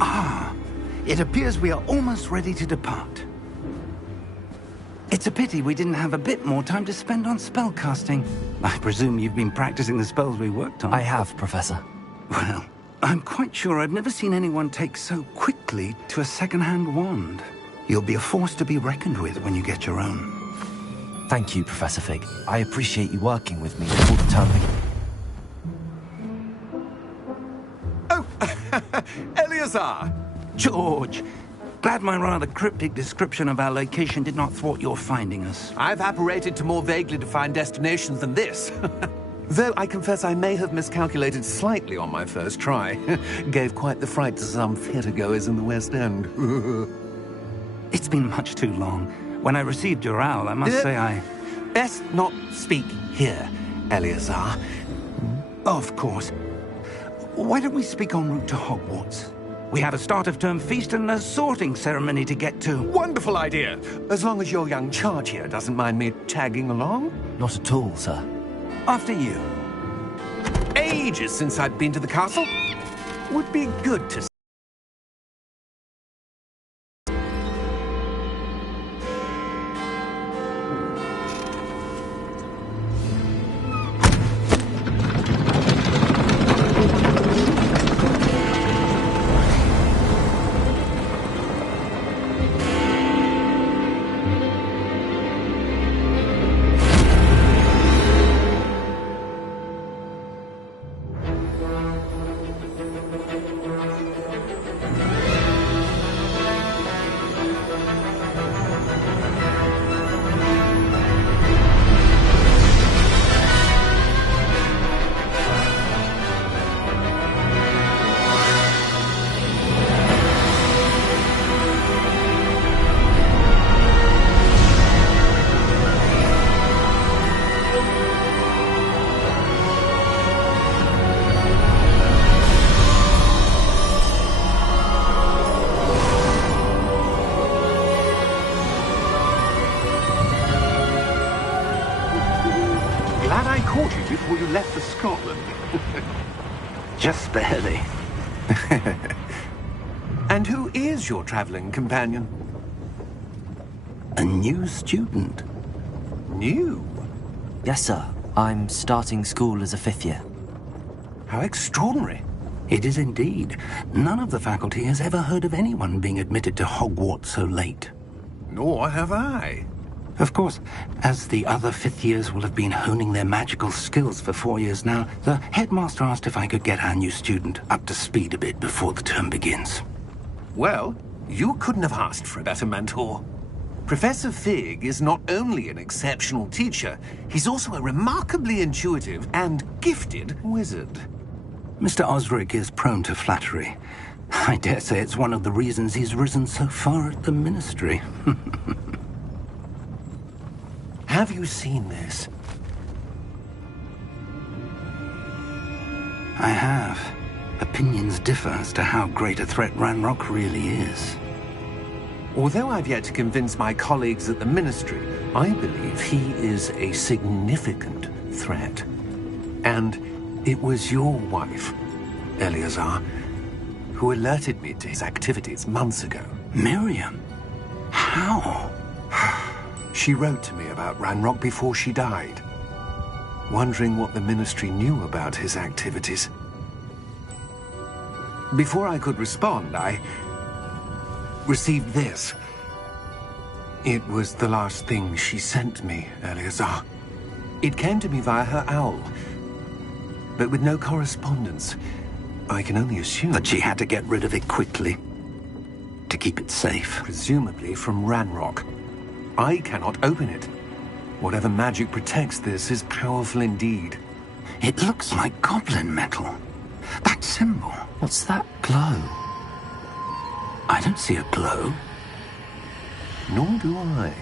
Ah, it appears we are almost ready to depart. It's a pity we didn't have a bit more time to spend on spellcasting. I presume you've been practicing the spells we worked on. I have, Professor. Well, I'm quite sure I've never seen anyone take so quickly to a second-hand wand. You'll be a force to be reckoned with when you get your own. Thank you, Professor Fig. I appreciate you working with me all the time. Oh, Eleazar! George, glad my rather cryptic description of our location did not thwart your finding us. I've apparated to more vaguely defined destinations than this. Though I confess I may have miscalculated slightly on my first try. Gave quite the fright to some theatre-goers in the West End. It's been much too long. When I received your owl, I must say I... Best not speak here, Eleazar. Of course. Why don't we speak en route to Hogwarts? We have a start-of-term feast and a sorting ceremony to get to. Wonderful idea! As long as your young charge here doesn't mind me tagging along. Not at all, sir. After you. Ages since I've been to the castle. Would be good to... Glad I caught you before you left for Scotland. Just barely. And who is your traveling companion? A new student. New? Yes, sir. I'm starting school as a 5th year. How extraordinary. It is indeed. None of the faculty has ever heard of anyone being admitted to Hogwarts so late. Nor have I. Of course, as the other 5th years will have been honing their magical skills for 4 years now, the headmaster asked if I could get our new student up to speed a bit before the term begins. Well, you couldn't have asked for a better mentor. Professor Fig is not only an exceptional teacher, he's also a remarkably intuitive and gifted wizard. Mr. Osric is prone to flattery. I dare say it's one of the reasons he's risen so far at the Ministry. Have you seen this? I have. Opinions differ as to how great a threat Ranrock really is. Although I've yet to convince my colleagues at the Ministry, I believe he is a significant threat. And it was your wife, Eleazar, who alerted me to his activities months ago. Miriam? How? She wrote to me about Ranrock before she died, wondering what the Ministry knew about his activities. Before I could respond, I received this. It was the last thing she sent me, Eleazar. It came to me via her owl, but with no correspondence. I can only assume that she had to get rid of it quickly, to keep it safe. Presumably from Ranrock. I cannot open it. Whatever magic protects this is powerful indeed. It looks like goblin metal. That symbol. What's that glow? I don't see a glow. Nor do I.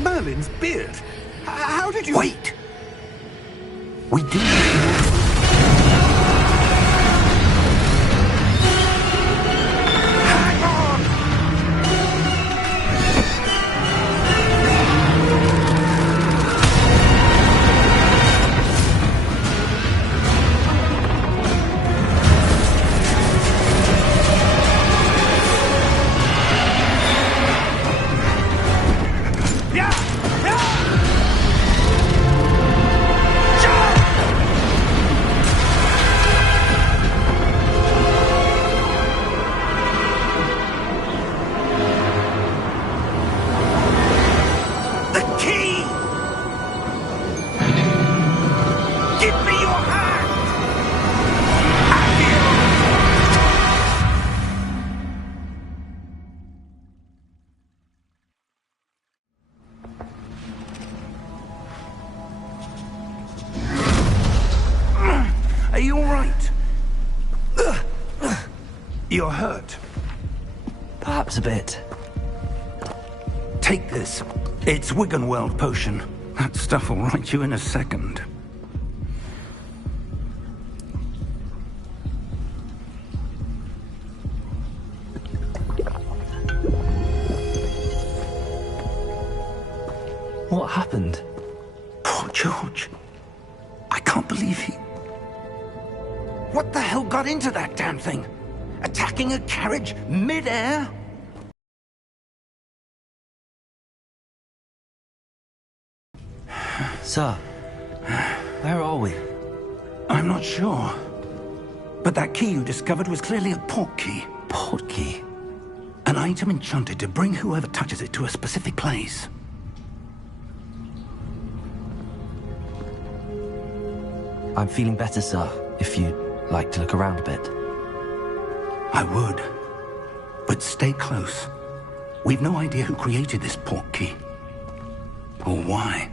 Merlin's beard. How did you... Wait! We do... Hang on! You're hurt. Perhaps a bit. Take this. It's Wiggenweld potion. That stuff will right you in a second. What happened? Poor George. I can't believe he... What the hell got into that damn thing? Attacking a carriage mid-air? Sir, where are we? I'm not sure. But that key you discovered was clearly a port key. Port key? An item enchanted to bring whoever touches it to a specific place. I'm feeling better, sir, if you'd like to look around a bit. I would. But stay close. We've no idea who created this port key. Or why.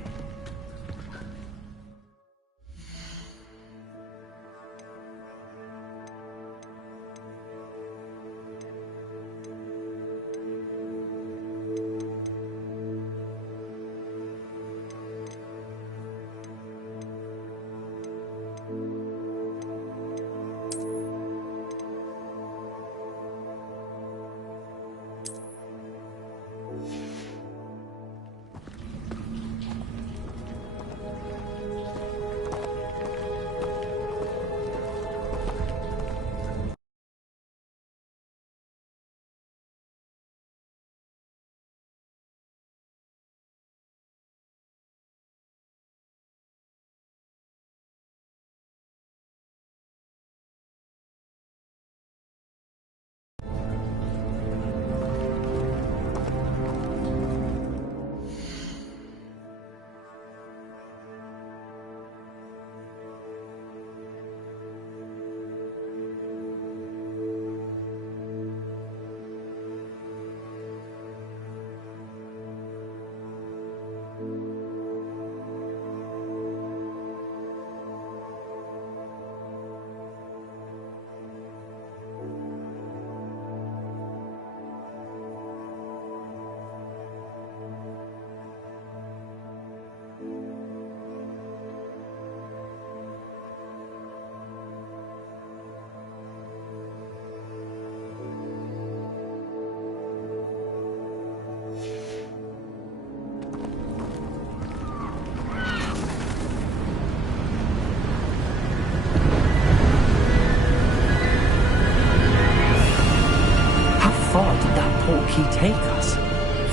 He take us?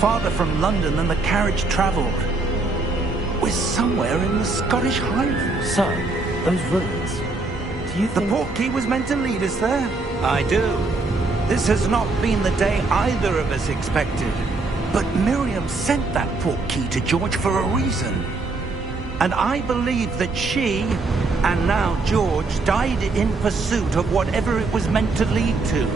Farther from London than the carriage travelled. We're somewhere in the Scottish Highlands. Sir, those ruins. Do you think... The port key was meant to lead us there? I do. This has not been the day either of us expected. But Miriam sent that port key to George for a reason. And I believe that she, and now George, died in pursuit of whatever it was meant to lead to.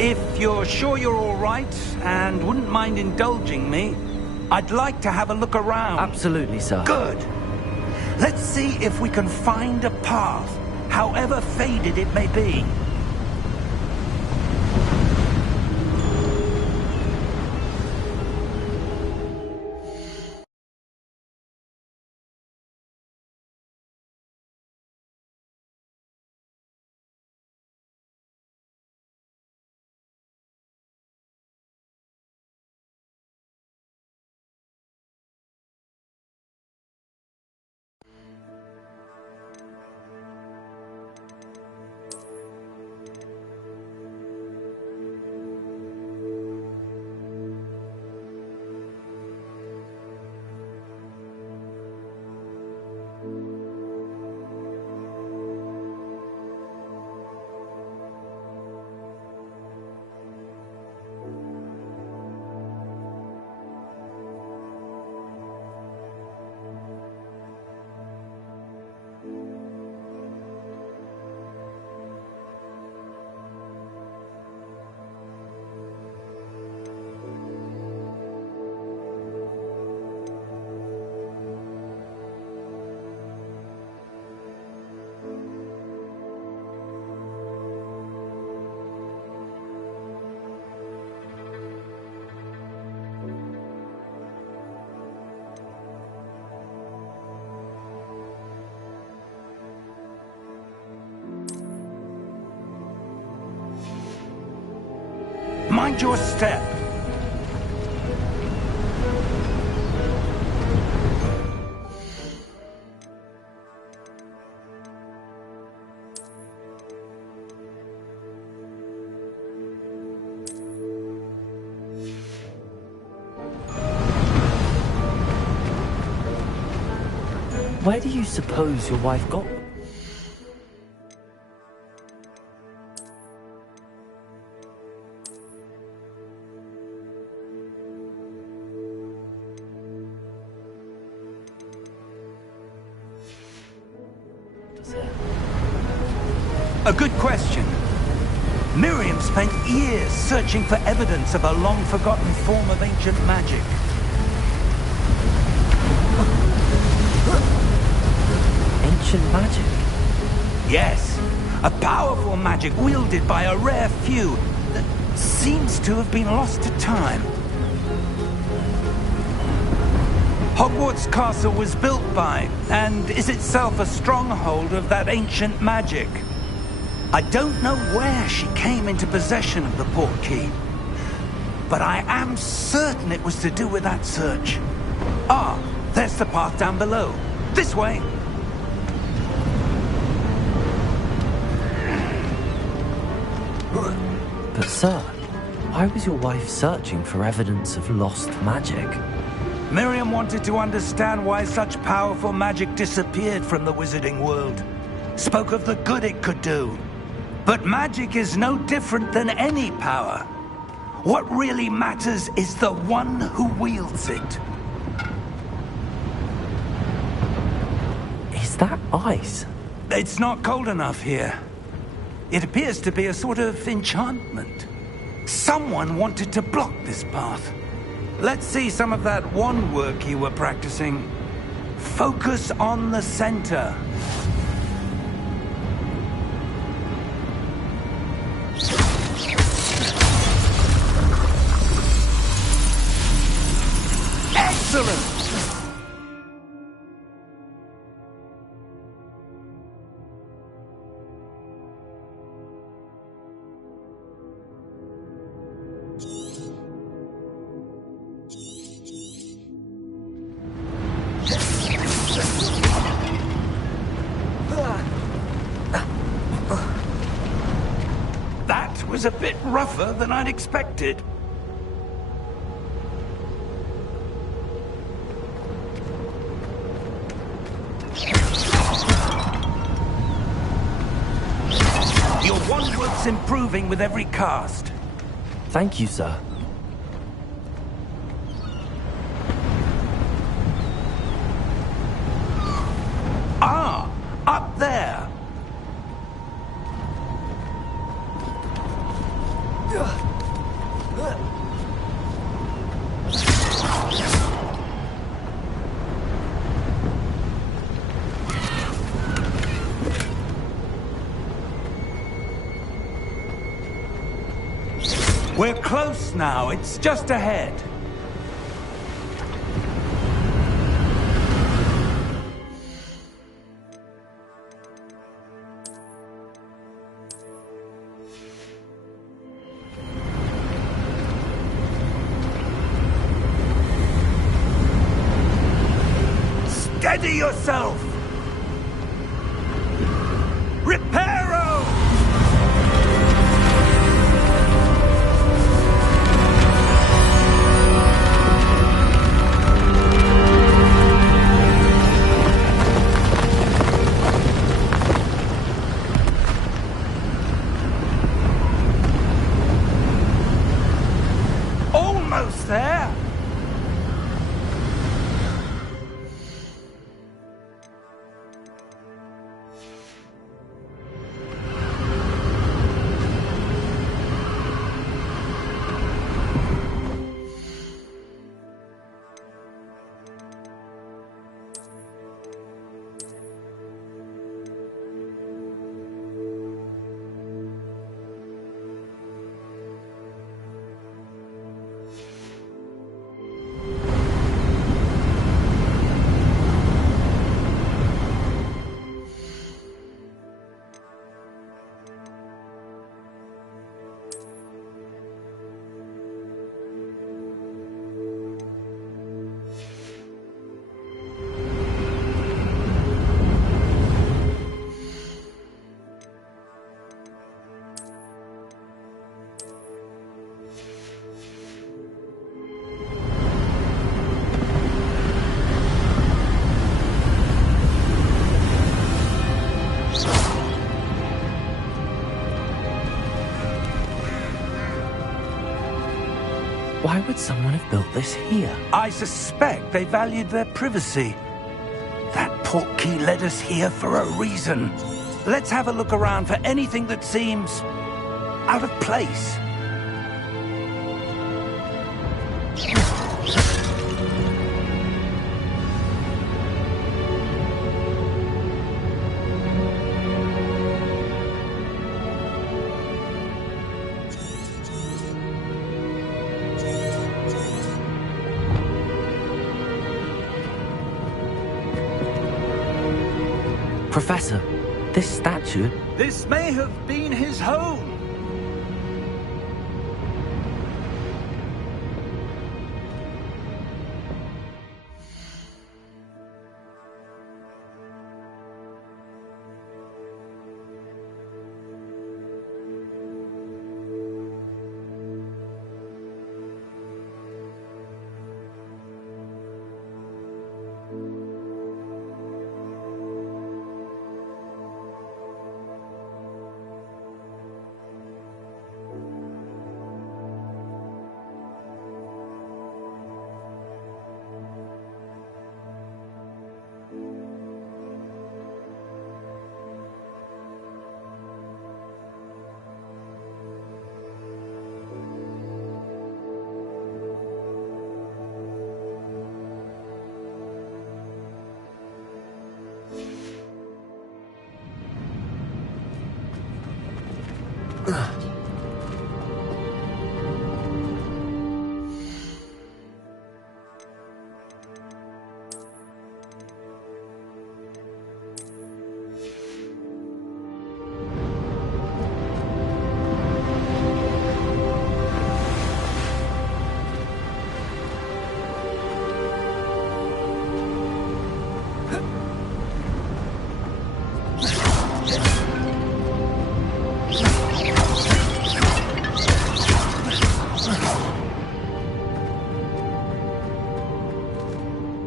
If you're sure you're all right, and wouldn't mind indulging me, I'd like to have a look around. Absolutely, sir. Good. Let's see if we can find a path, however faded it may be. Mind your step. Where do you suppose your wife got them? A good question. Miriam spent years searching for evidence of a long-forgotten form of ancient magic. Ancient magic? Yes, a powerful magic wielded by a rare few that seems to have been lost to time. Hogwarts Castle was built by, and is itself a stronghold of that ancient magic. I don't know where she came into possession of the portkey, but I am certain it was to do with that search. Ah, there's the path down below. This way. But sir, why was your wife searching for evidence of lost magic? Miriam wanted to understand why such powerful magic disappeared from the wizarding world. Spoke of the good it could do. But magic is no different than any power. What really matters is the one who wields it. Is that ice? It's not cold enough here. It appears to be a sort of enchantment. Someone wanted to block this path. Let's see some of that wand work you were practicing. Focus on the center. Excellent! That was a bit rougher than I'd expected. Your wand work's improving with every cast. Thank you, sir. Ah, up there. We're close now. It's just ahead. Steady yourself! Reparo! Almost there! Why would someone have built this here? I suspect they valued their privacy. That portkey led us here for a reason. Let's have a look around for anything that seems out of place. Professor, this statue... This may have been his home.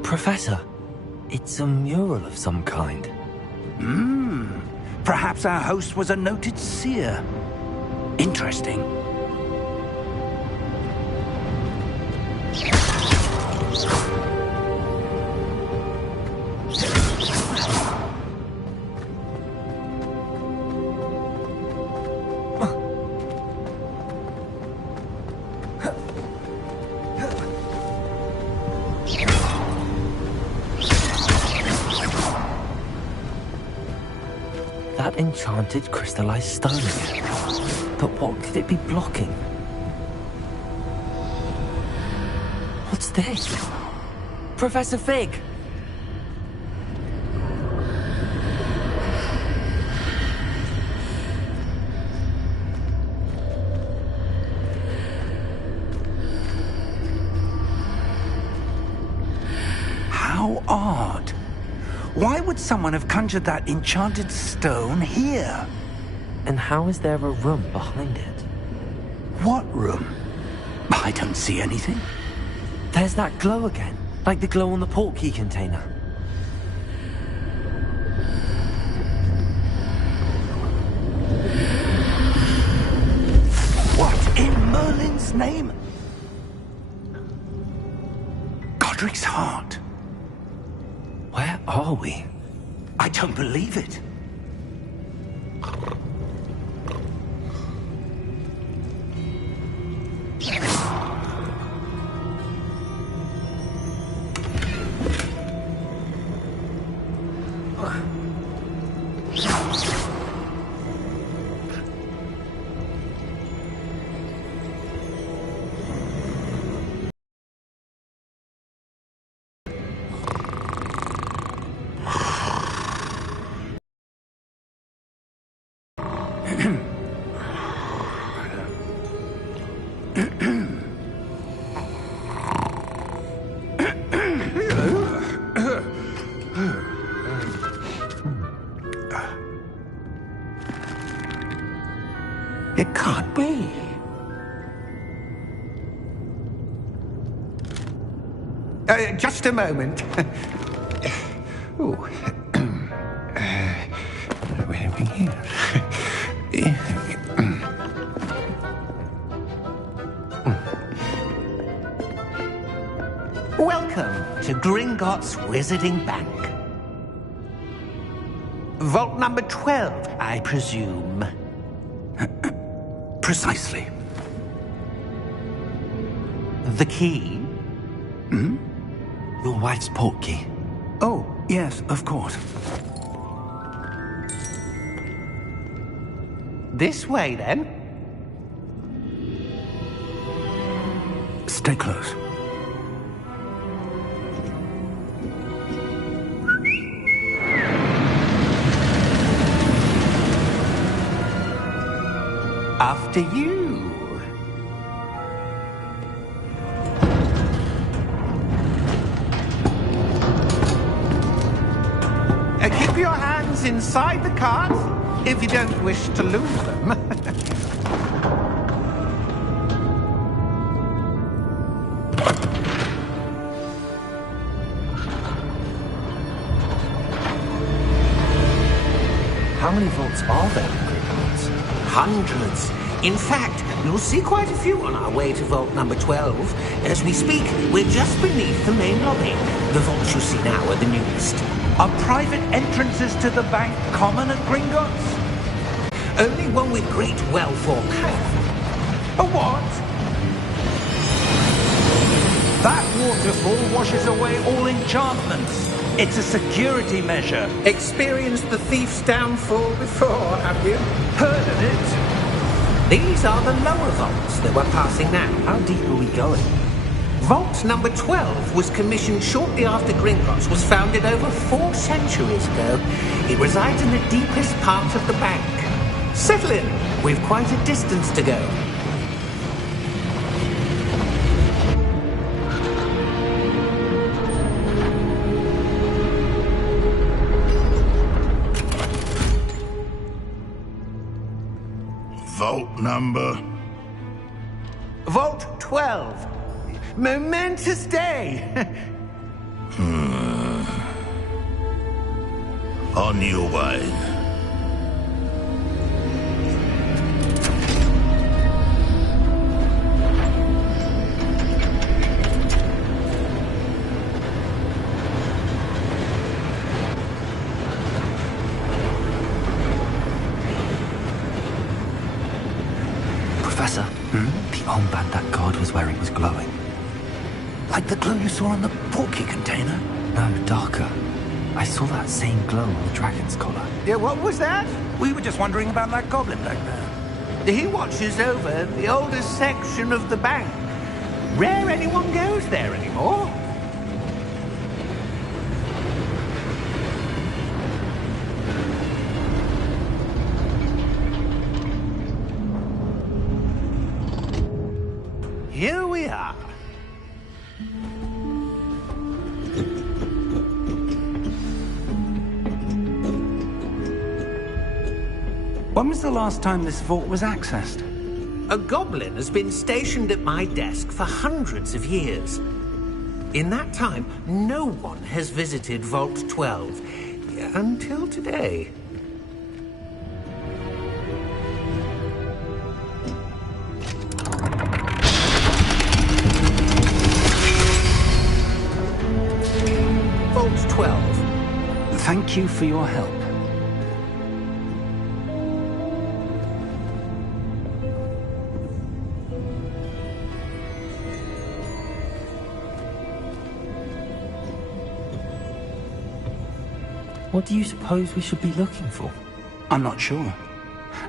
Professor, it's a mural of some kind. Perhaps our host was a noted seer. Interesting. That enchanted crystallized stone again. But what could it be blocking? What's this? Professor Fig! How odd. Why would someone have conjured that enchanted stone here? And how is there a room behind it? What room? I don't see anything. There's that glow again, like the glow on the portkey container. What in Merlin's name? Godric's heart. Where are we? I don't believe it. It can't be. Just a moment. Ooh. Where are we here? Welcome to Gringotts Wizarding Bank. Vault number 12, I presume. Precisely. The key? Your wife's portkey. Oh, yes, of course. This way, then. Stay close. After you. Keep your hands inside the cart if you don't wish to lose them. How many vaults are there in Gringotts? Hundreds. In fact, you'll see quite a few on our way to vault number 12. As we speak, we're just beneath the main lobby. The vaults you see now are the newest. Are private entrances to the bank common at Gringotts? Only one with great wealth or power. A what? That waterfall washes away all enchantments. It's a security measure. Experienced the thief's downfall before, have you? Heard of it? These are the lower vaults that we're passing now. How deep are we going? Vault number 12 was commissioned shortly after Gringotts was founded over 4 centuries ago. It resides in the deepest part of the bank. Settle in. We've quite a distance to go. Vault number? Vault 12. Momentous day. On your way. Professor, the armband that guard was wearing was glowing. Like the glow you saw on the portkey container? No, darker. I saw that same glow on the dragon's collar. Yeah, what was that? We were just wondering about that goblin back there. He watches over the oldest section of the bank. Rare anyone goes there anymore. Here we are. When was the last time this vault was accessed? A goblin has been stationed at my desk for hundreds of years. In that time, no one has visited Vault 12 until today. Vault 12. Thank you for your help. What do you suppose we should be looking for? I'm not sure.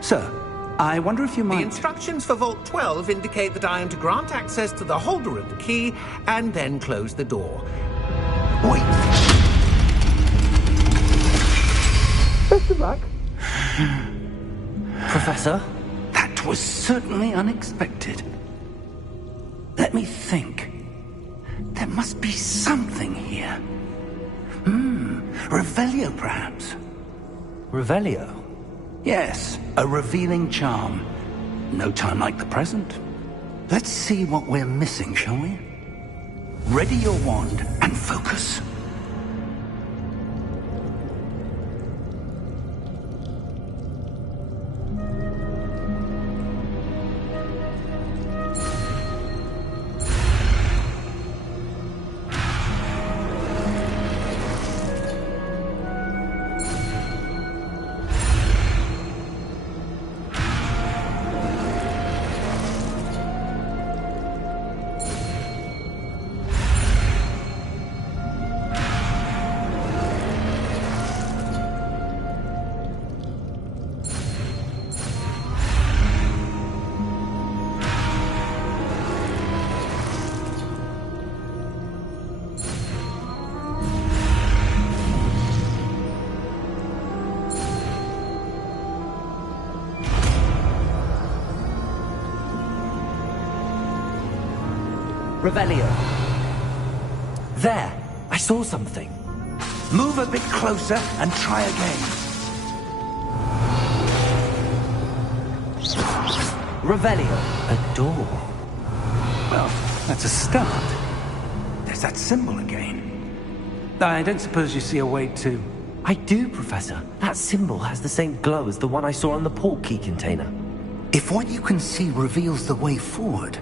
Sir, I wonder if you The might... instructions for Vault 12 indicate that I am to grant access to the holder of the key and then close the door. Wait! Best of luck. Professor? That was certainly unexpected. Let me think. There must be something here. Revelio, perhaps? Revelio? Yes, a revealing charm. No time like the present. Let's see what we're missing, shall we? Ready your wand and focus. Revelio. There! I saw something. Move a bit closer and try again. Revelio. A door. Well, that's a start. There's that symbol again. I don't suppose you see a way to... I do, Professor. That symbol has the same glow as the one I saw on the portkey container. If what you can see reveals the way forward,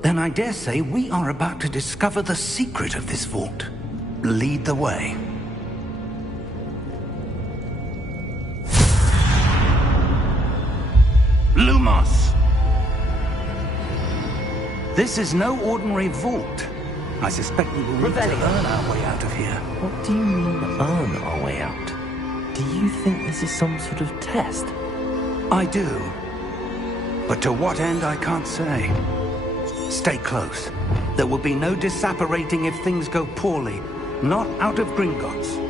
then I dare say we are about to discover the secret of this vault. Lead the way. Lumos! This is no ordinary vault. I suspect we will need to earn our way out of here. What do you mean, earn our way out? Do you think this is some sort of test? I do. But to what end, I can't say. Stay close. There will be no disapparating if things go poorly. Not out of Gringotts.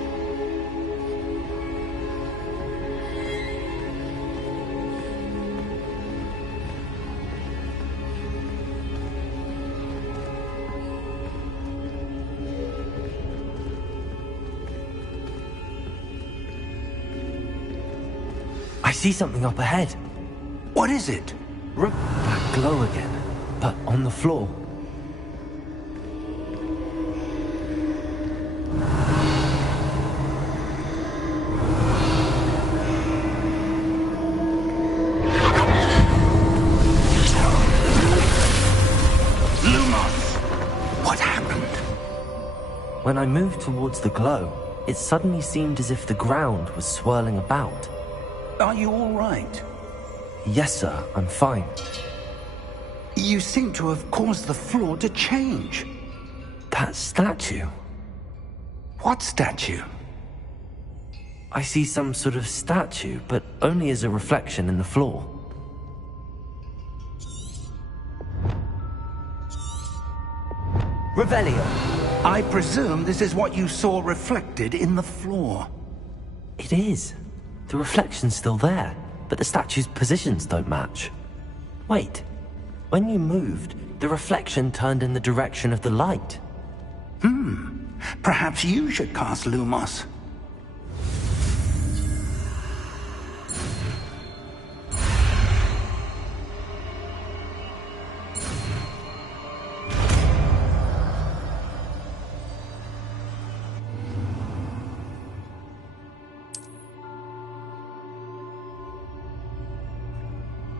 I see something up ahead. What is it? That glow again, but on the floor. Lumos! What happened? When I moved towards the glow, it suddenly seemed as if the ground was swirling about. Are you all right? Yes, sir, I'm fine. You seem to have caused the floor to change. That statue. What statue? I see some sort of statue, but only as a reflection in the floor. Revelio. I presume this is what you saw reflected in the floor. It is. The reflection's still there, but the statue's positions don't match. Wait. When you moved, the reflection turned in the direction of the light. Perhaps you should cast Lumos.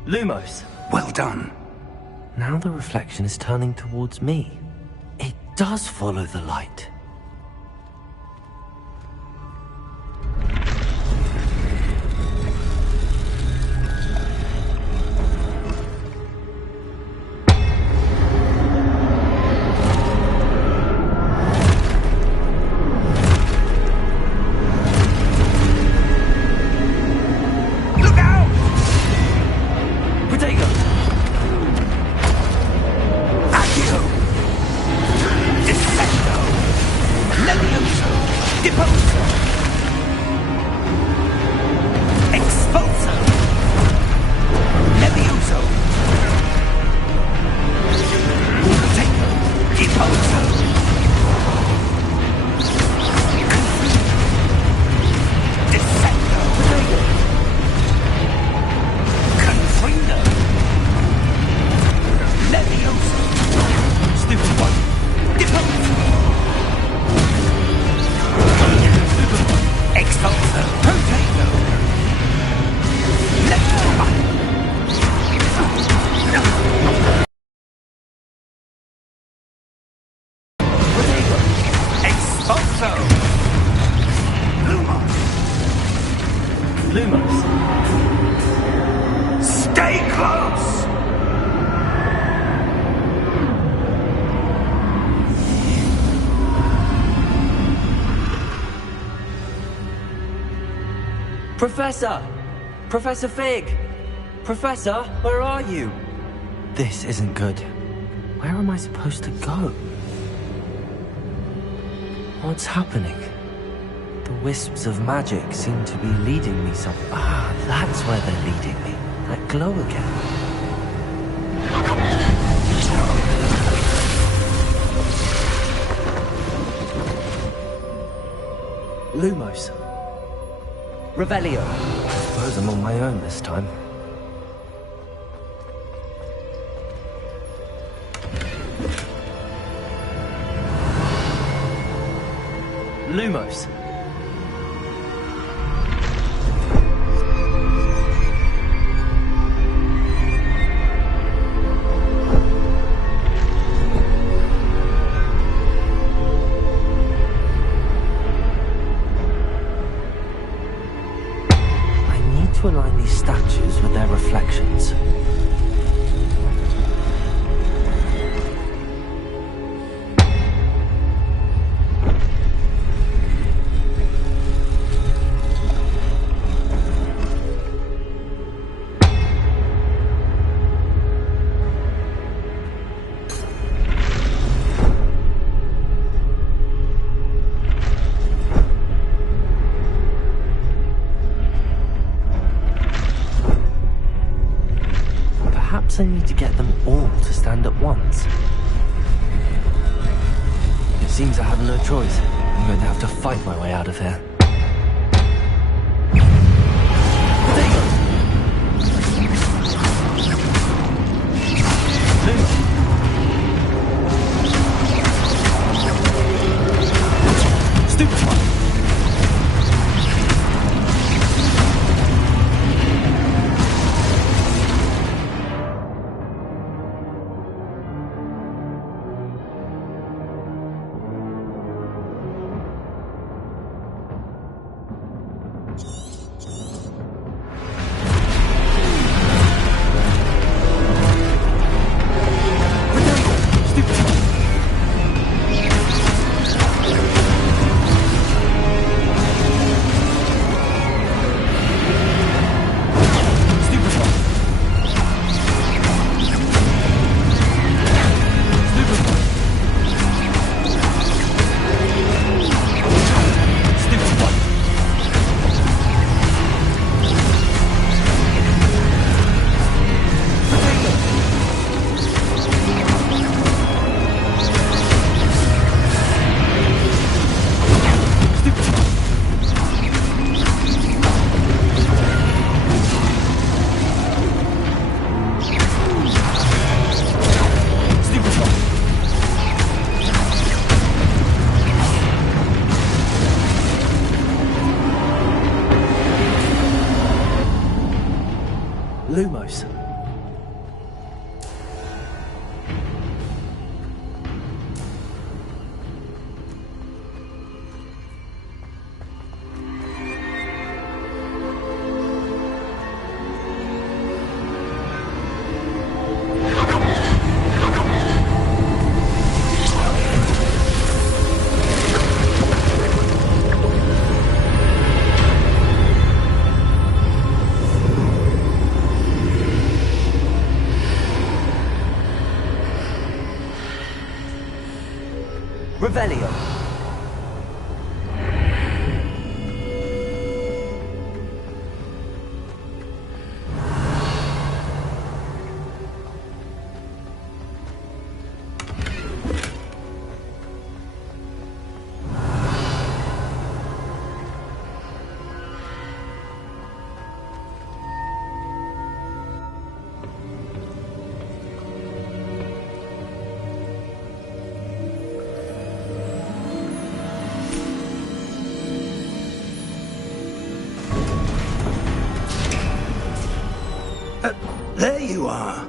Lumos. Well done. Now the reflection is turning towards me. It does follow the light. Stay close! Professor! Professor Fig! Professor, where are you? This isn't good. Where am I supposed to go? What's happening? The wisps of magic seem to be leading me somewhere. Ah, that's where they're leading me. That glow again. Lumos. Revelio. I suppose I'm on my own this time. Lumos. To align these statues with their reflections. Perhaps I need to get them all to stand at once. It seems I have no choice. I'm going to have to fight my way out of here. Stupid one! Lumos. Revelio. There you are.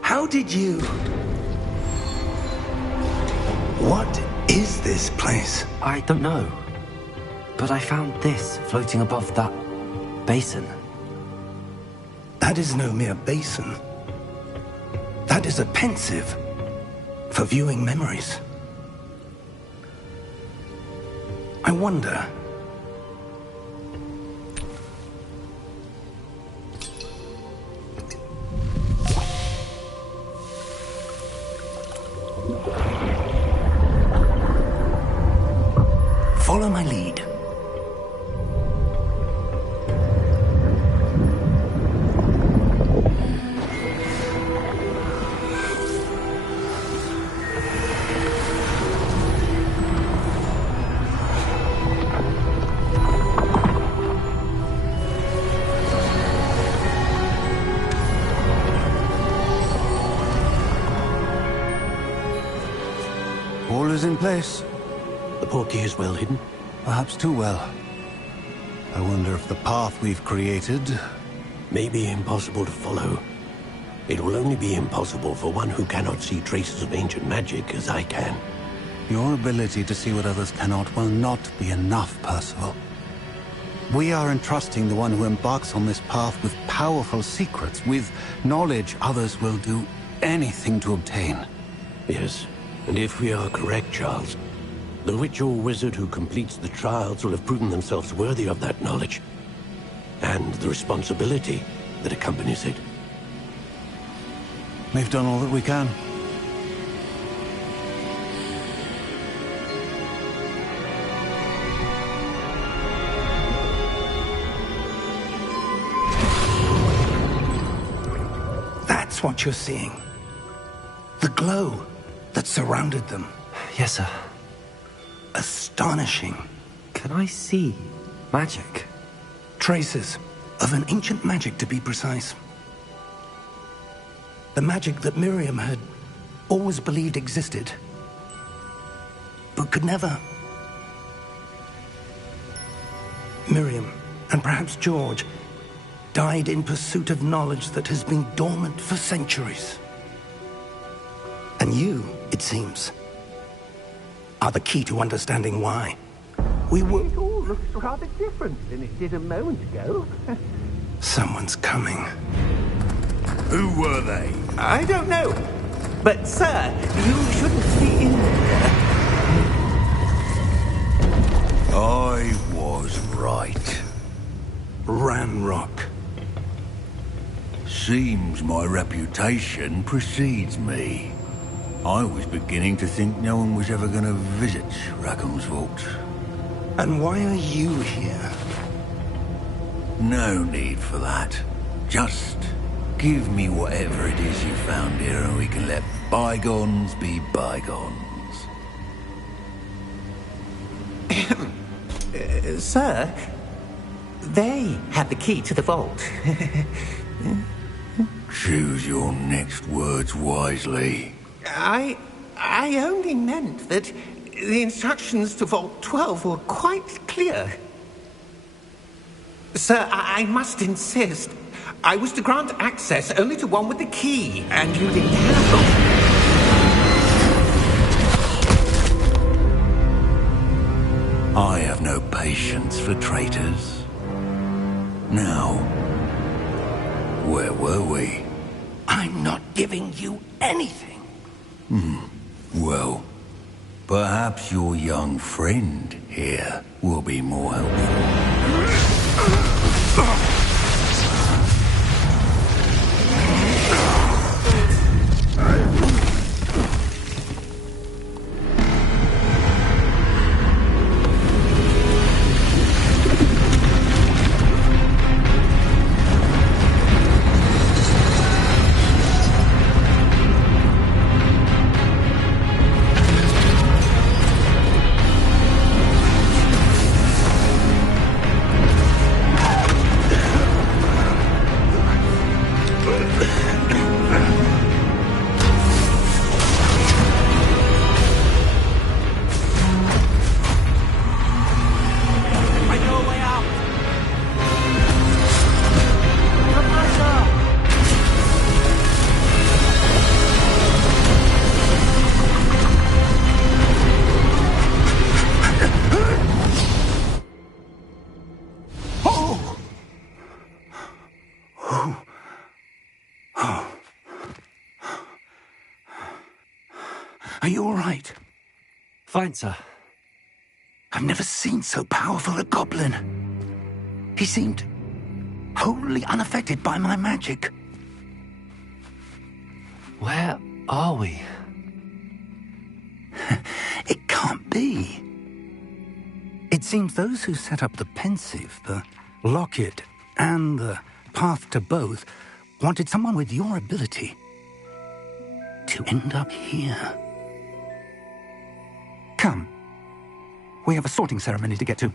How did you... What is this place? I don't know. But I found this floating above that basin. That is no mere basin. That is a pensive for viewing memories. I wonder... Follow my lead. in place. The portkey is well hidden? Perhaps too well. I wonder if the path we've created... may be impossible to follow. It will only be impossible for one who cannot see traces of ancient magic as I can. Your ability to see what others cannot will not be enough, Percival. We are entrusting the one who embarks on this path with powerful secrets, with knowledge others will do anything to obtain. Yes, and if we are correct, Charles, the witch or wizard who completes the trials will have proven themselves worthy of that knowledge, and the responsibility that accompanies it. We've done all that we can. That's what you're seeing. The glow that surrounded them. Yes, sir. Astonishing. Can I see magic? Traces of an ancient magic, to be precise. The magic that Miriam had always believed existed, but could never. Miriam, and perhaps George, died in pursuit of knowledge that has been dormant for centuries. And you, it seems, are the key to understanding why. We were... It all looks rather different than it did a moment ago. Someone's coming. Who were they? I don't know. But, sir, you shouldn't be in there. I was right. Ranrock. Seems my reputation precedes me. I was beginning to think no one was ever going to visit Rackham's vault. And why are you here? No need for that. Just give me whatever it is you found here and we can let bygones be bygones. Sir, they have the key to the vault. Choose your next words wisely. I only meant that the instructions to Vault 12 were quite clear. Sir, I must insist. I was to grant access only to one with the key, and you didn't have them. I have no patience for traitors. Now, where were we? I'm not giving you anything. Well, perhaps your young friend here will be more helpful. Are you all right? Fine, sir. I've never seen so powerful a goblin. He seemed wholly unaffected by my magic. Where are we? It can't be. It seems those who set up the pensive, the locket, and the path to both wanted someone with your ability to end up here. Come. We have a sorting ceremony to get to.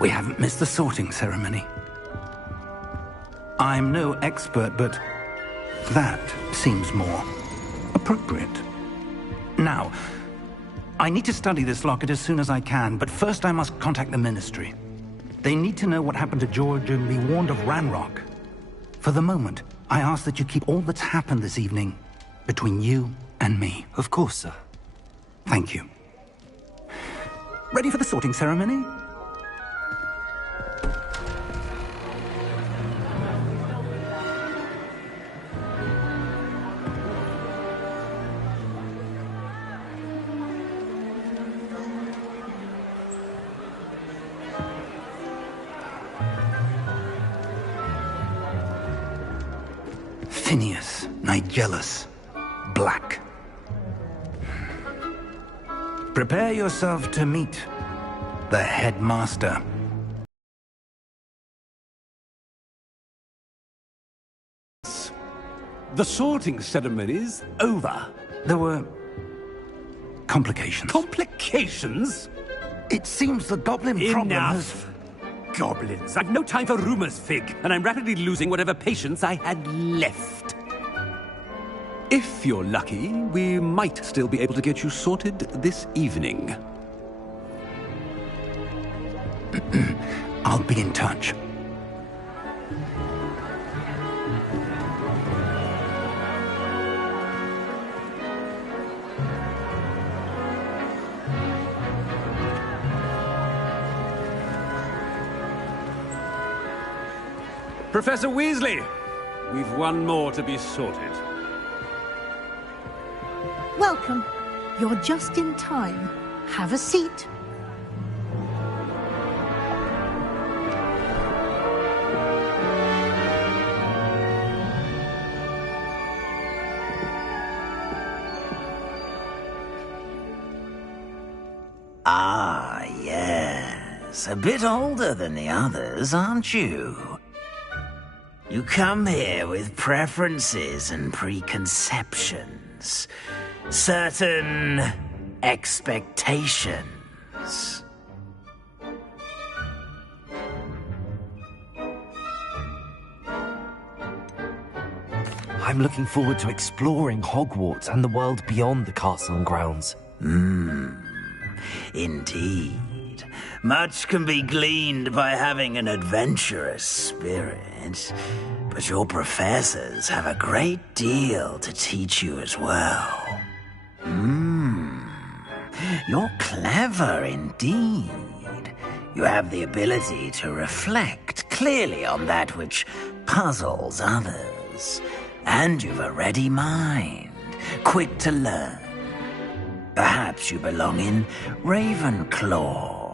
We haven't missed the sorting ceremony. I'm no expert, but that seems more appropriate. Now, I need to study this locket as soon as I can, but first I must contact the Ministry. They need to know what happened to George and be warned of Ranrock. For the moment, I ask that you keep all that's happened this evening between you and me. Of course, sir. Thank you. Ready for the sorting ceremony? Phineas, Nigellus, Black. Prepare yourself to meet the headmaster. The sorting ceremony's over. There were complications. Complications? It seems the goblin problem has... Enough! Goblins. I've no time for rumors, Fig, and I'm rapidly losing whatever patience I had left. If you're lucky, we might still be able to get you sorted this evening. I'll be in touch. Professor Weasley, we've one more to be sorted. Welcome. You're just in time. Have a seat. Ah, yes. A bit older than the others, aren't you? You come here with preferences and preconceptions. Certain expectations. I'm looking forward to exploring Hogwarts and the world beyond the castle and grounds. Indeed. Much can be gleaned by having an adventurous spirit, but your professors have a great deal to teach you as well. You're clever indeed. You have the ability to reflect clearly on that which puzzles others, and you've a ready mind, quick to learn. Perhaps you belong in Ravenclaw.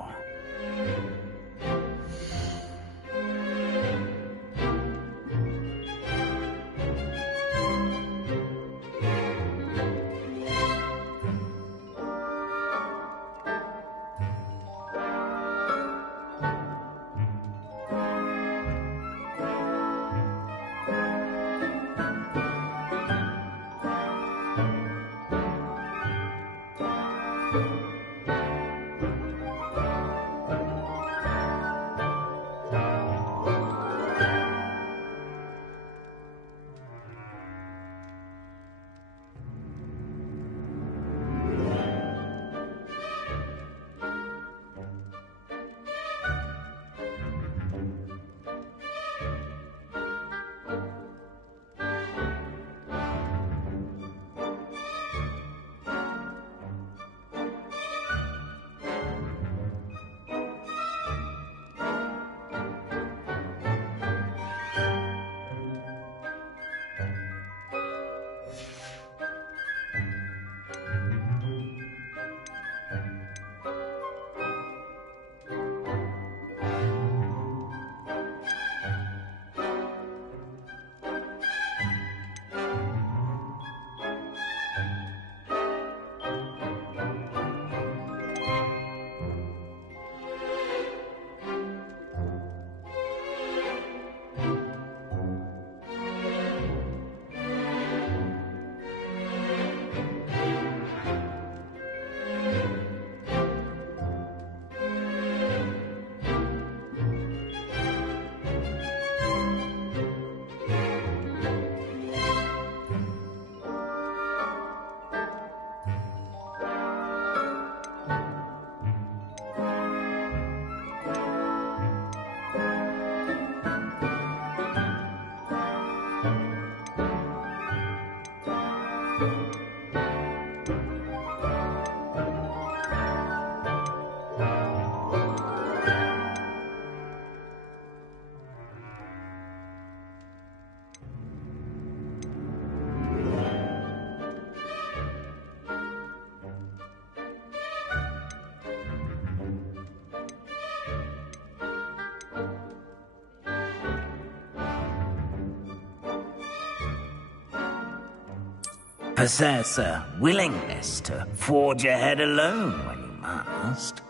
possess a willingness to forge ahead alone when you must.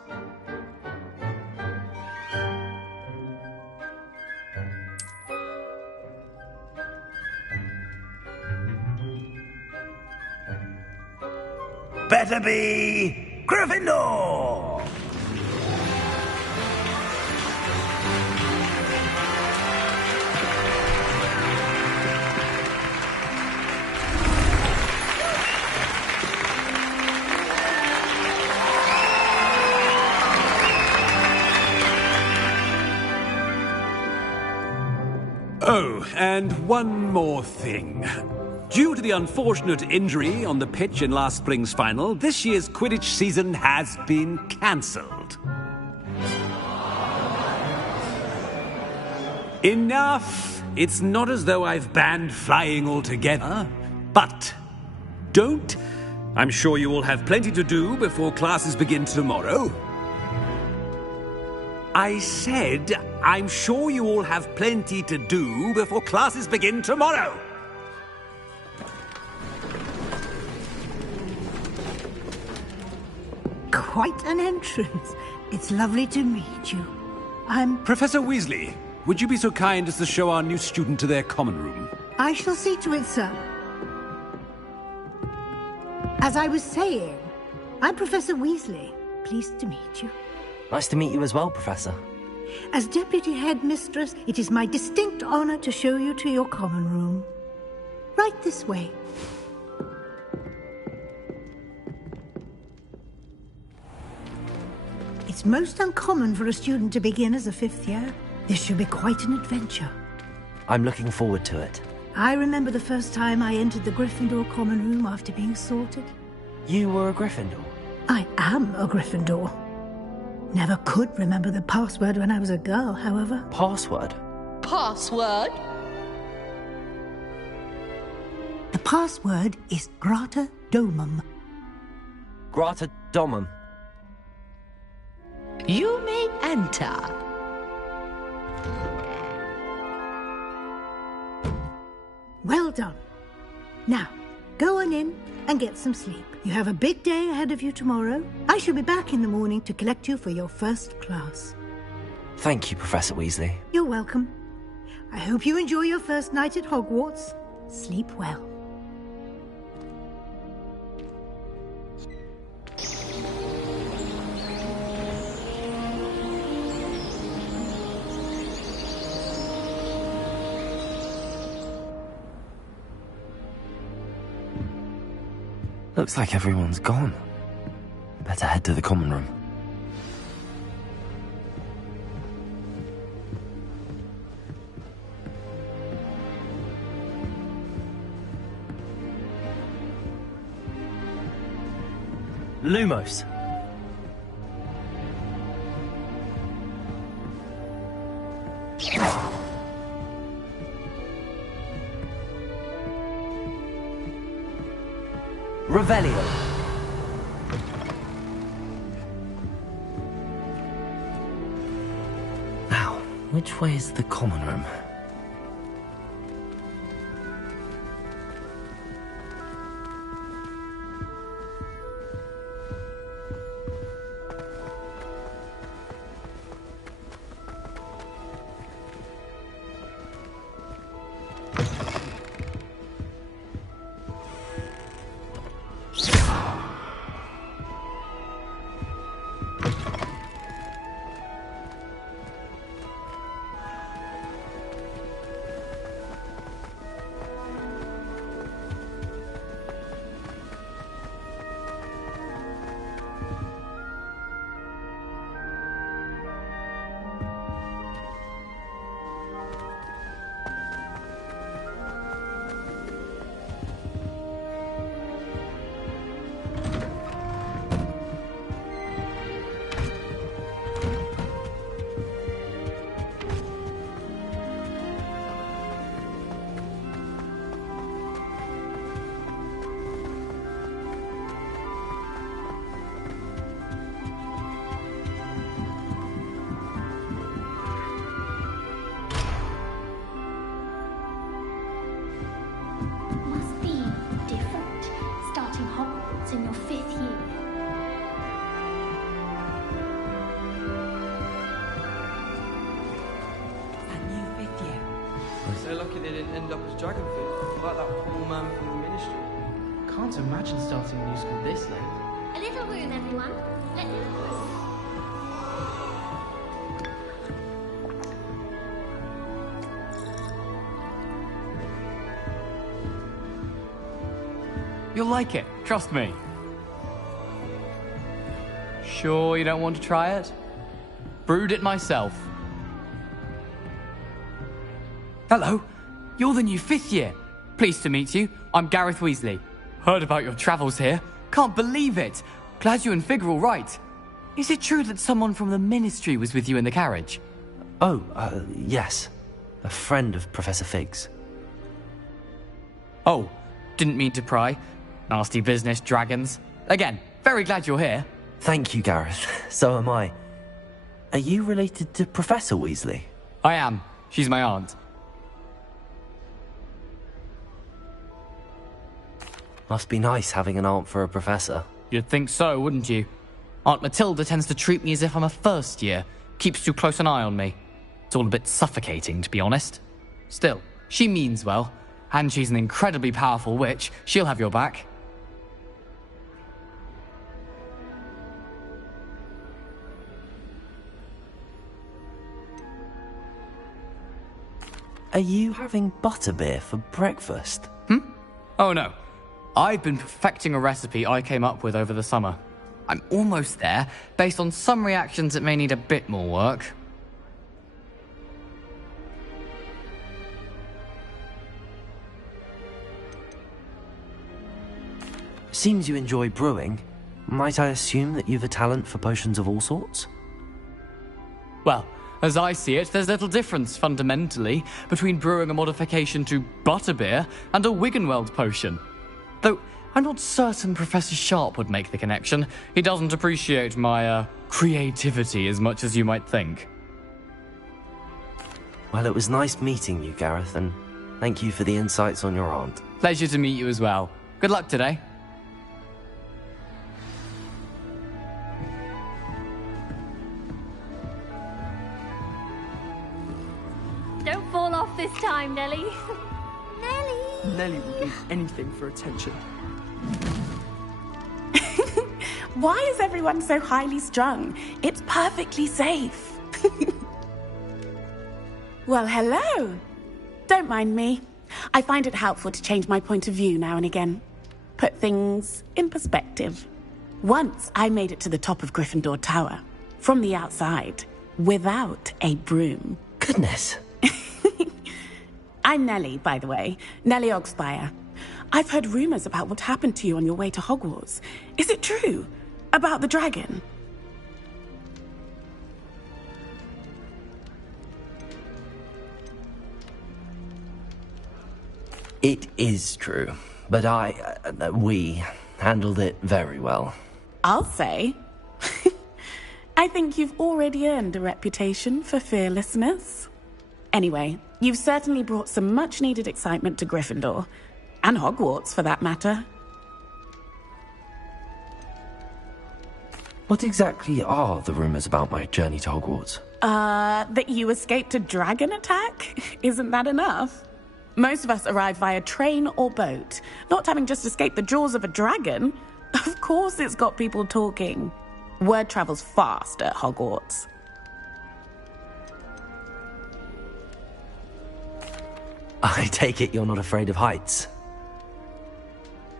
Better be Gryffindor! Oh, and one more thing. Due to the unfortunate injury on the pitch in last spring's final, this year's Quidditch season has been cancelled. Enough! It's not as though I've banned flying altogether. But don't. I'm sure you all have plenty to do before classes begin tomorrow. I said, I'm sure you all have plenty to do before classes begin tomorrow. Quite an entrance. It's lovely to meet you. I'm... Professor Weasley, would you be so kind as to show our new student to their common room? I shall see to it, sir. As I was saying, I'm Professor Weasley. Pleased to meet you. Nice to meet you as well, Professor. As Deputy Headmistress, it is my distinct honor to show you to your common room. Right this way. It's most uncommon for a student to begin as a fifth year. This should be quite an adventure. I'm looking forward to it. I remember the first time I entered the Gryffindor common room after being sorted. You were a Gryffindor? I am a Gryffindor. Never could remember the password when I was a girl, however. Password? Password? The password is Grata Domum. Grata Domum. You may enter. Well done. Now, go on in and get some sleep. You have a big day ahead of you tomorrow. I shall be back in the morning to collect you for your first class. Thank you, Professor Weasley. You're welcome. I hope you enjoy your first night at Hogwarts. Sleep well. Looks like everyone's gone. Better head to the common room. Lumos. Revelio. Now, which way is the common room? So lucky they didn't end up as dragon food, like that poor man from the ministry. Can't imagine starting a new school this late. A little room, everyone. Let me through. You'll like it, trust me. Sure you don't want to try it? Brewed it myself. Hello, you're the new 5th year. Pleased to meet you. I'm Gareth Weasley. Heard about your travels here. Can't believe it. Glad you and Fig are all right. Is it true that someone from the Ministry was with you in the carriage? Oh, yes. A friend of Professor Fig's. Oh, didn't mean to pry. Nasty business, dragons. Again, very glad you're here. Thank you, Gareth. So am I. Are you related to Professor Weasley? I am. She's my aunt. Must be nice having an aunt for a professor. You'd think so, wouldn't you? Aunt Matilda tends to treat me as if I'm a first year. Keeps too close an eye on me. It's all a bit suffocating, to be honest. Still, she means well. And she's an incredibly powerful witch. She'll have your back. Are you having butterbeer for breakfast? Oh no. I've been perfecting a recipe I came up with over the summer. I'm almost there. Based on some reactions, it may need a bit more work. Seems you enjoy brewing. Might I assume that you've a talent for potions of all sorts? Well, as I see it, there's little difference, fundamentally, between brewing a modification to butterbeer and a Wiggenweld potion. Though, I'm not certain Professor Sharp would make the connection. He doesn't appreciate my, creativity as much as you might think. Well, it was nice meeting you, Gareth, and thank you for the insights on your aunt. Pleasure to meet you as well. Good luck today. Don't fall off this time, Nellie. Nellie! Nellie would give anything for attention. Why is everyone so highly strung? It's perfectly safe. Well, hello. Don't mind me. I find it helpful to change my point of view now and again. Put things in perspective. Once I made it to the top of Gryffindor Tower, from the outside, without a broom. Goodness. I'm Nellie, by the way. Nellie Ogspire. I've heard rumors about what happened to you on your way to Hogwarts. Is it true? About the dragon? It is true, but we handled it very well. I'll say. I think you've already earned a reputation for fearlessness. Anyway, you've certainly brought some much-needed excitement to Gryffindor. And Hogwarts, for that matter. What exactly are the rumors about my journey to Hogwarts? That you escaped a dragon attack? Isn't that enough? Most of us arrive via train or boat, not having just escaped the jaws of a dragon. Of course it's got people talking. Word travels fast at Hogwarts. I take it you're not afraid of heights?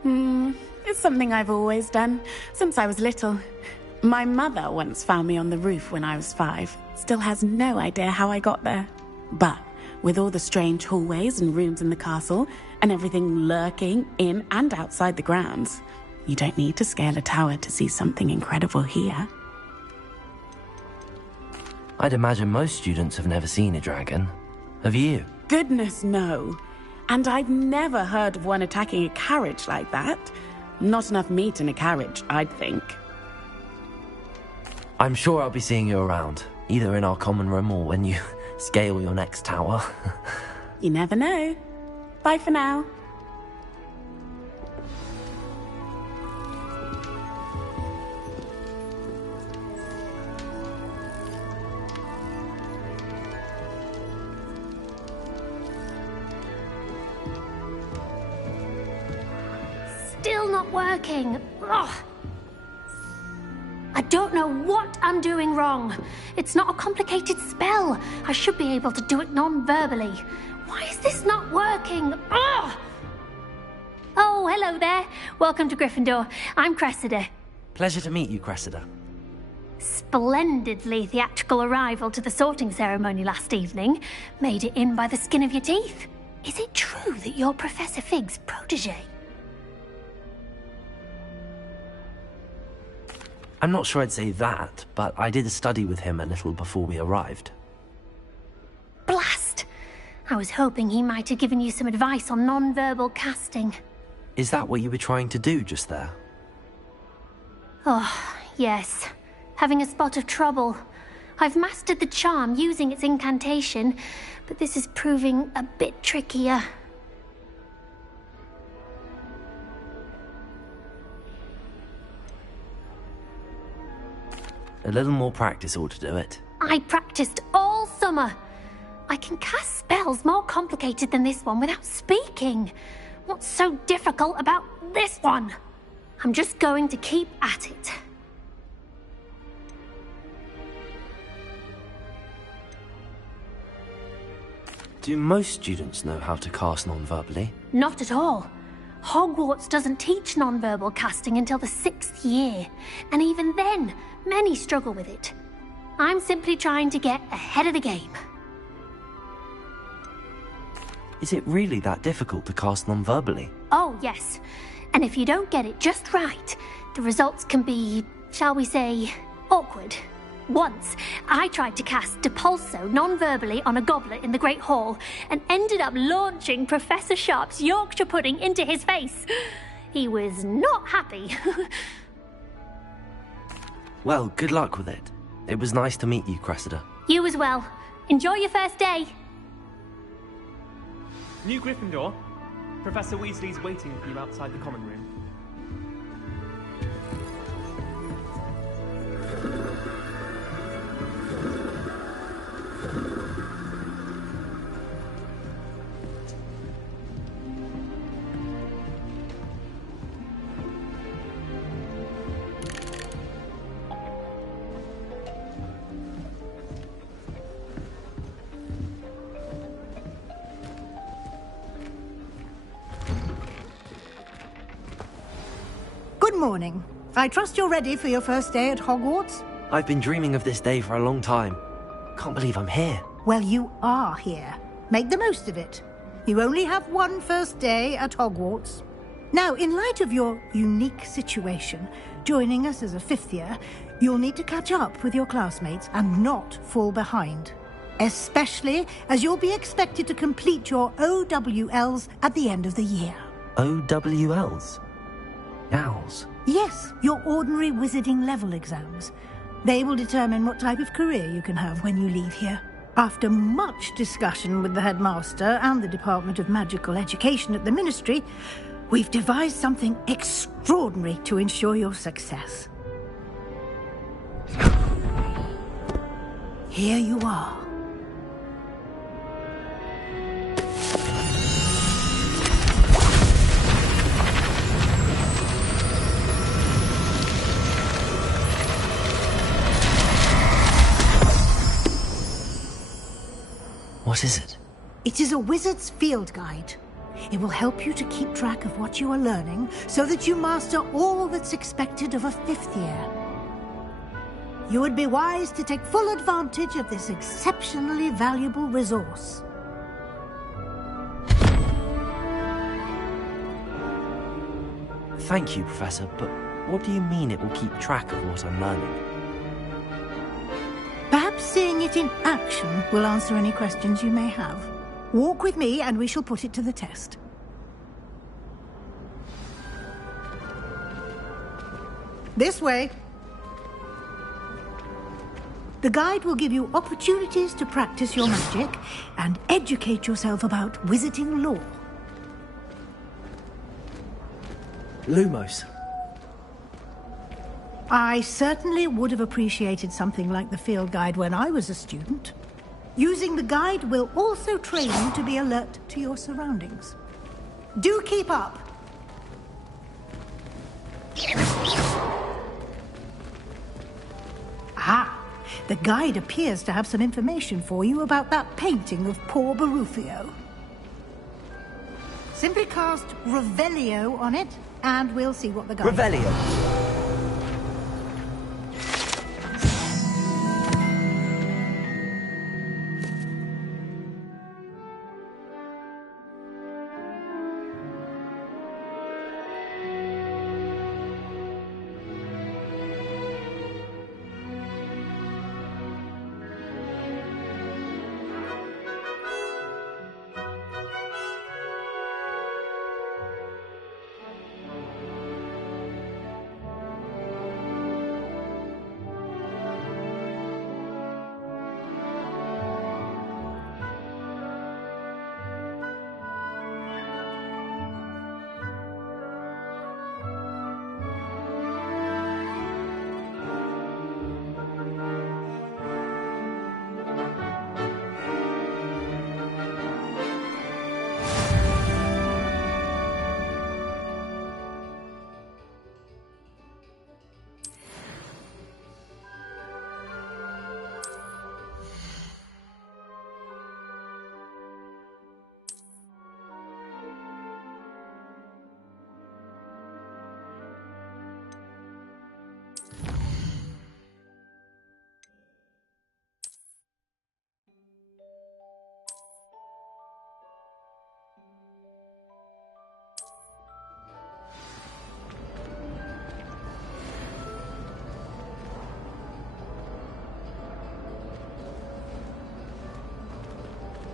It's something I've always done, since I was little. My mother once found me on the roof when I was 5. Still has no idea how I got there. But with all the strange hallways and rooms in the castle, and everything lurking in and outside the grounds, you don't need to scale a tower to see something incredible here. I'd imagine most students have never seen a dragon. Have you? Goodness, no. And I've never heard of one attacking a carriage like that. Not enough meat in a carriage, I'd think. I'm sure I'll be seeing you around, either in our common room or when you scale your next tower. You never know. Bye for now. still not working. Ugh. I don't know what I'm doing wrong. It's not a complicated spell. I should be able to do it non-verbally. Why is this not working? Ugh. Oh, hello there. Welcome to Gryffindor. I'm Cressida. Pleasure to meet you, Cressida. Splendidly theatrical arrival to the sorting ceremony last evening. Made it in by the skin of your teeth. Is it true that you're Professor Fig's protege? I'm not sure I'd say that, but I did study with him a little before we arrived. Blast! I was hoping he might have given you some advice on non-verbal casting. Is that what you were trying to do just there? Oh, yes. Having a spot of trouble. I've mastered the charm using its incantation, but this is proving a bit trickier. A little more practice ought to do it. I practiced all summer. I can cast spells more complicated than this one without speaking. What's so difficult about this one? I'm just going to keep at it. Do most students know how to cast non-verbally? Not at all. Hogwarts doesn't teach non-verbal casting until the 6th year, and even then, many struggle with it. I'm simply trying to get ahead of the game. Is it really that difficult to cast non-verbally? Oh, yes. And if you don't get it just right, the results can be, shall we say, awkward. Once, I tried to cast Depulso non-verbally on a goblet in the Great Hall and ended up launching Professor Sharp's Yorkshire pudding into his face. He was not happy. Well, good luck with it. It was nice to meet you, Cressida. You as well. Enjoy your first day. New Gryffindor. Professor Weasley's waiting for you outside the common room. Good morning. I trust you're ready for your first day at Hogwarts? I've been dreaming of this day for a long time. Can't believe I'm here. Well, you are here. Make the most of it. You only have one first day at Hogwarts. Now, in light of your unique situation, joining us as a 5th year, you'll need to catch up with your classmates and not fall behind. Especially as you'll be expected to complete your OWLs at the end of the year. OWLs? Owls? Yes, your ordinary wizarding level exams. They will determine what type of career you can have when you leave here. After much discussion with the headmaster and the Department of Magical Education at the Ministry, we've devised something extraordinary to ensure your success. Here you are. What is it? It is a wizard's field guide. It will help you to keep track of what you are learning so that you master all that's expected of a 5th year. You would be wise to take full advantage of this exceptionally valuable resource. Thank you, Professor, but what do you mean it will keep track of what I'm learning? Perhaps seeing it in action will answer any questions you may have. Walk with me and we shall put it to the test. This way. The guide will give you opportunities to practice your magic and educate yourself about wizarding lore. Lumos. I certainly would have appreciated something like the field guide when I was a student. Using the guide will also train you to be alert to your surroundings. Do keep up! The guide appears to have some information for you about that painting of poor Barufio. Simply cast Revelio on it, and we'll see what the guide... Revelio.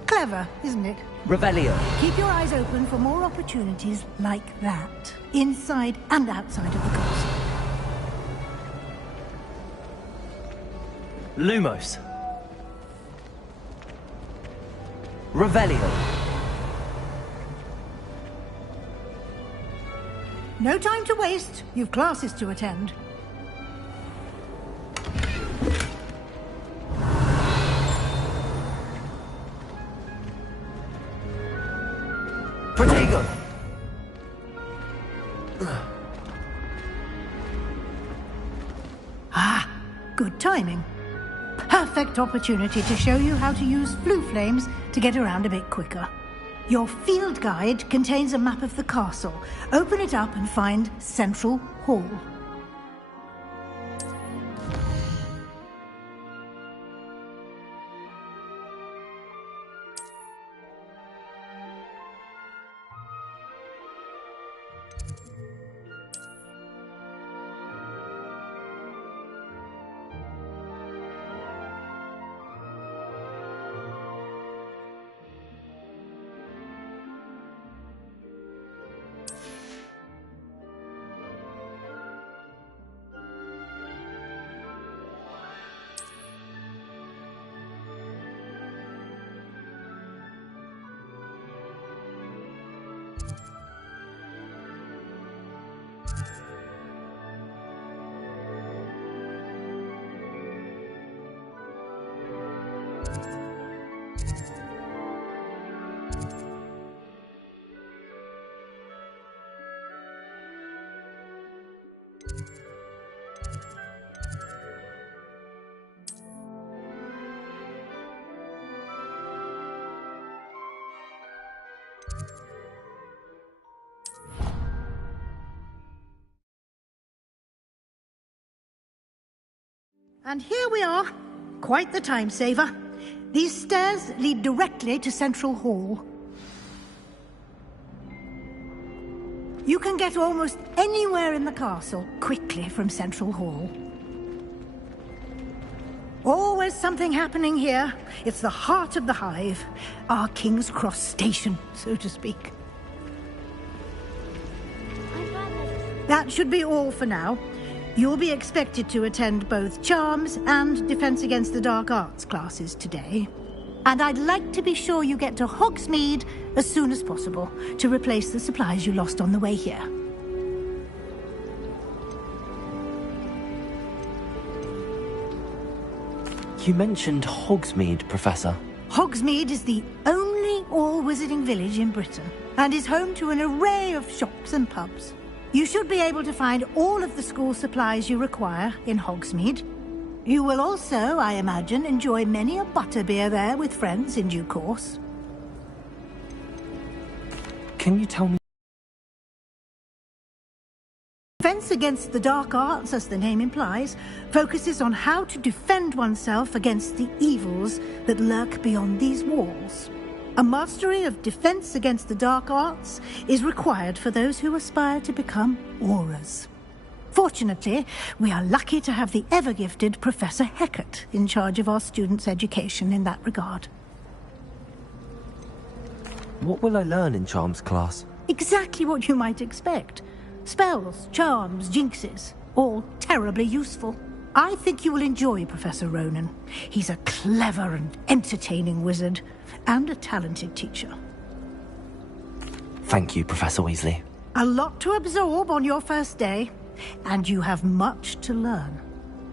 Clever, isn't it? Revelio. Keep your eyes open for more opportunities like that, inside and outside of the castle. Lumos. Revelio. No time to waste. You've classes to attend. Protego. Ah, good timing. Perfect opportunity to show you how to use flue flames to get around a bit quicker. Your field guide contains a map of the castle. Open it up and find Central Hall. And here we are. Quite the time saver. These stairs lead directly to Central Hall. You can get almost anywhere in the castle quickly from Central Hall. Always something happening here. It's the heart of the hive. Our King's Cross station, so to speak. That should be all for now. You'll be expected to attend both Charms and Defense Against the Dark Arts classes today. And I'd like to be sure you get to Hogsmeade as soon as possible to replace the supplies you lost on the way here. You mentioned Hogsmeade, Professor. Hogsmeade is the only all-wizarding village in Britain and is home to an array of shops and pubs. You should be able to find all of the school supplies you require in Hogsmeade. You will also, I imagine, enjoy many a butterbeer there with friends in due course. Can you tell me? Defense against the dark arts, as the name implies, focuses on how to defend oneself against the evils that lurk beyond these walls. A mastery of defense against the dark arts is required for those who aspire to become Aurors. Fortunately, we are lucky to have the ever-gifted Professor Hecat in charge of our students' education in that regard. What will I learn in Charms class? Exactly what you might expect. Spells, charms, jinxes, all terribly useful. I think you will enjoy Professor Ronan. He's a clever and entertaining wizard, and a talented teacher. Thank you, Professor Weasley. A lot to absorb on your first day, and you have much to learn.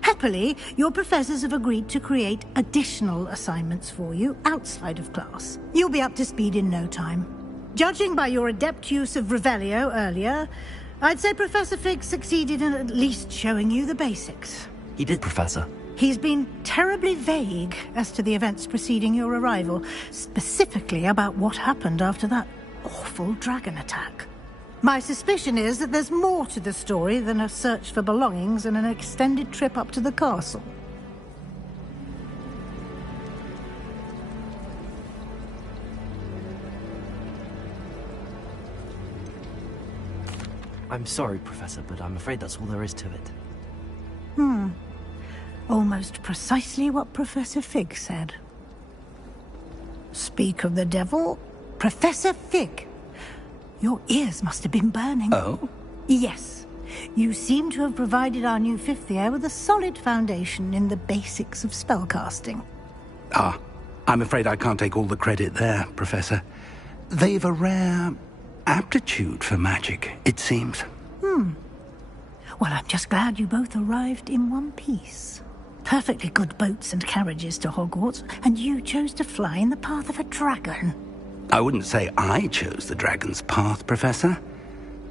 Happily, your professors have agreed to create additional assignments for you outside of class. You'll be up to speed in no time. Judging by your adept use of Revelio earlier, I'd say Professor Fig succeeded in at least showing you the basics. He did, Professor. He's been terribly vague as to the events preceding your arrival, specifically about what happened after that awful dragon attack. My suspicion is that there's more to the story than a search for belongings and an extended trip up to the castle. I'm sorry, Professor, but I'm afraid that's all there is to it. Almost precisely what Professor Fig said. Speak of the devil, Professor Fig. Your ears must have been burning. Oh? Yes. You seem to have provided our new fifth year with a solid foundation in the basics of spellcasting. Ah, I'm afraid I can't take all the credit there, Professor. They've a rare aptitude for magic, it seems. Well, I'm just glad you both arrived in one piece. Perfectly good boats and carriages to Hogwarts, and you chose to fly in the path of a dragon. I wouldn't say I chose the dragon's path, Professor.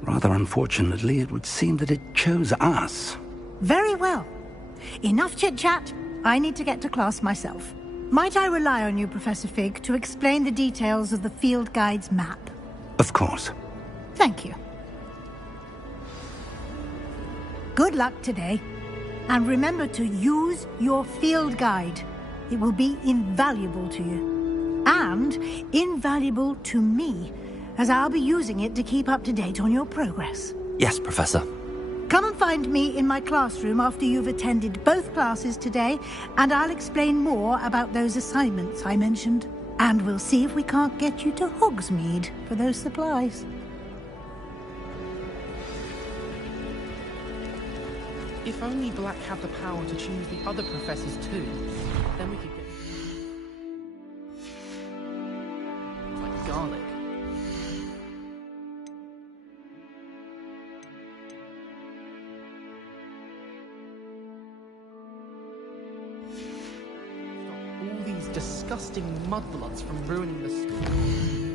Rather unfortunately, it would seem that it chose us. Very well. Enough chit-chat. I need to get to class myself. Might I rely on you, Professor Fig, to explain the details of the field guide's map? Of course. Thank you. Good luck today. And remember to use your field guide. It will be invaluable to you. And invaluable to me, as I'll be using it to keep up to date on your progress. Yes, Professor. Come and find me in my classroom after you've attended both classes today, and I'll explain more about those assignments I mentioned. And we'll see if we can't get you to Hogsmeade for those supplies. If only Black had the power to choose the other professors too, then we could get... like garlic. Stop all these disgusting mudbloods from ruining the school.